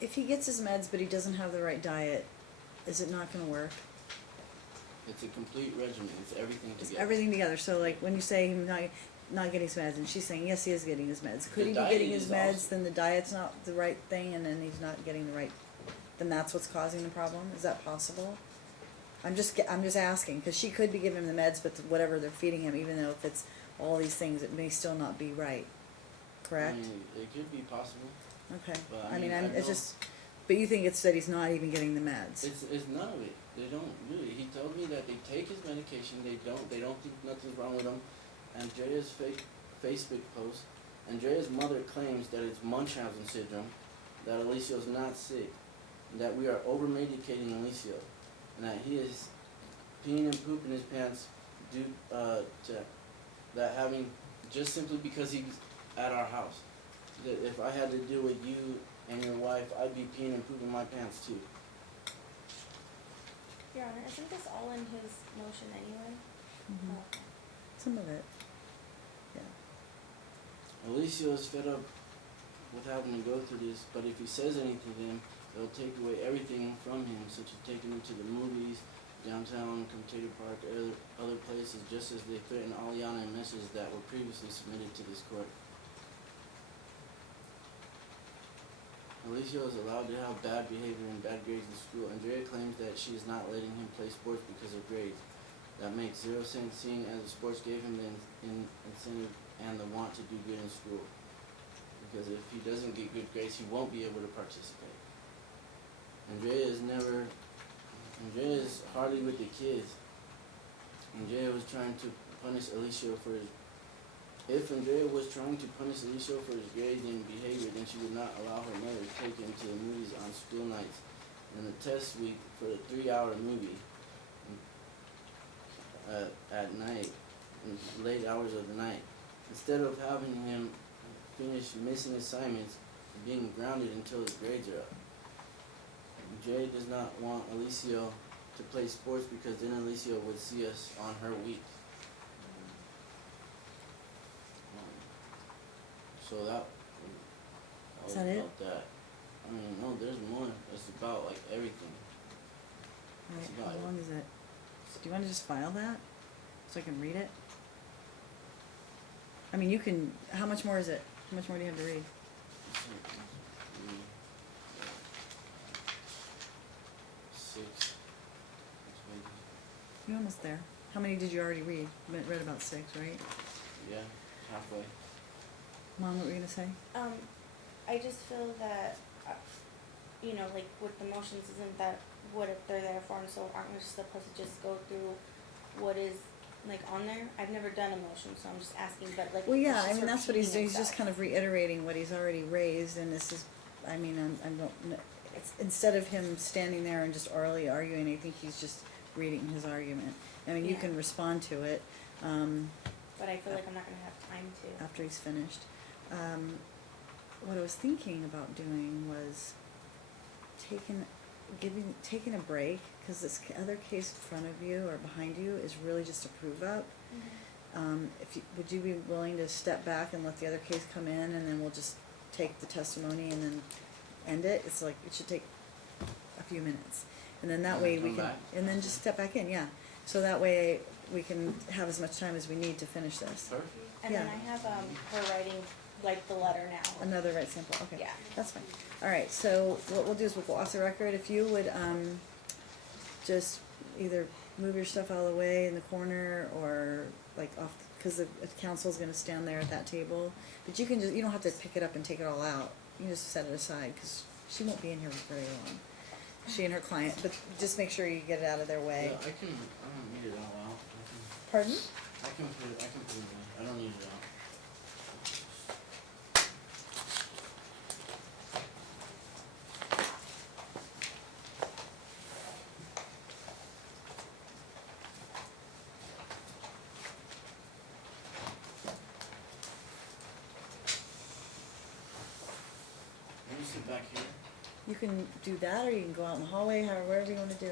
If he gets his meds but he doesn't have the right diet, is it not gonna work? It's a complete regimen. It's everything It's together. everything together, so like when you say not getting his meds, and she's saying, yes, he is getting his meds. Could The he be diet getting his is meds, also- then the diet's not the right thing, and then he's not getting the right, then that's what's causing the problem? Is that possible? I'm just asking, cause she could be giving him the meds, but whatever they're feeding him, even though if it's all these things, it may still not be right, correct? I mean, it could be possible. Okay, But, I mean, I it's know- just, but you think it's that he's not even getting the meds? It's none of it. They don't really. He told me that they take his medication. They don't think nothing's wrong with him. Andrea's Facebook post. Andrea's mother claims that it's Munchausen syndrome, that Alicio's not sick, that we are over medicating Alicio, and that he is peeing and pooping his pants due to that having just simply because he's at our house. That if I had to deal with you and your wife, I'd be peeing and pooping my pants too. Your Honor, isn't this all in his motion anyway? Mhm. Oh, okay. Some of it, yeah. Alicio is fed up with having to go through this, but if he says anything to them, they'll take away everything from him, such as taking him to the movies, downtown, Potato Park, other places, just as they threatened Aliana in messages that were previously submitted to this court. Alicio is allowed to have bad behavior and bad grades in school. Andrea claims that she is not letting him play sports because of grades. That makes 0 sense, seeing as the sports gave him the incentive and the want to do good in school. Because if he doesn't get good grades, he won't be able to participate. Andrea is hardly with the kids. Andrea was trying to punish Alicio for his... If Andrea was trying to punish Alicio for his grades and behavior, then she would not allow her mother to take him to the movies on school nights and the test week for a 3-hour movie at night, in late hours of the night. Instead of having him finish missing assignments and being grounded until his grades are up. Jay does not want Alicio to play sports because then Alicio would see us on her week. So that Is was that it? about that. I mean, no, there's more. It's about like everything. Alright, It's how about long is it? Do you wanna just file that, so I can read it? I mean, you can, how much more is it? How much more do you have to read? Six. You're almost there. How many did you already read? You read about 6, right? Yeah, halfway. Mom, what were you gonna say? I just feel that, you know, like with the motions, isn't that what if they're there for, and so aren't we just supposed to just go through what is like on there? I've never done a motion, so I'm just asking, but like. Well, yeah, it's I just mean, that's what he's doing, repeating he's just himself. kind of reiterating what he's already raised, and this is, I mean, I don't, it's, instead of him standing there and just orally arguing, I think he's just reading his argument. I mean, you Yeah. can respond to it, But I feel like I'm not gonna have time to. after he's finished. What I was thinking about doing was taking a break, cause this other case in front of you or behind you is really just a prove up. Would you be willing to step back and let the other case come in, and then we'll just take the testimony and then end it? It's like, it should take a few minutes. And then that And way then we come can, back? and then just step back in, yeah. So that way we can have as much time as we need to finish this. Perfect. And then Yeah. I have, her writing, like the letter now. Another right sample, okay. Yeah. That's fine. Alright, so what we'll do is we'll go off the record. If you would, just either move your stuff out of the way in the corner or like off, cause the council's gonna stand there at that table. But you can just, you don't have to pick it up and take it all out. You can just set it aside, cause she won't be in here for very long. She and her client, but just make sure you get it out of their way. Yeah, I don't need it all out. Pardon? I can put it in. I don't need it out. Let me sit back here. You can do that, or you can go out in the hallway, however, wherever you wanna do.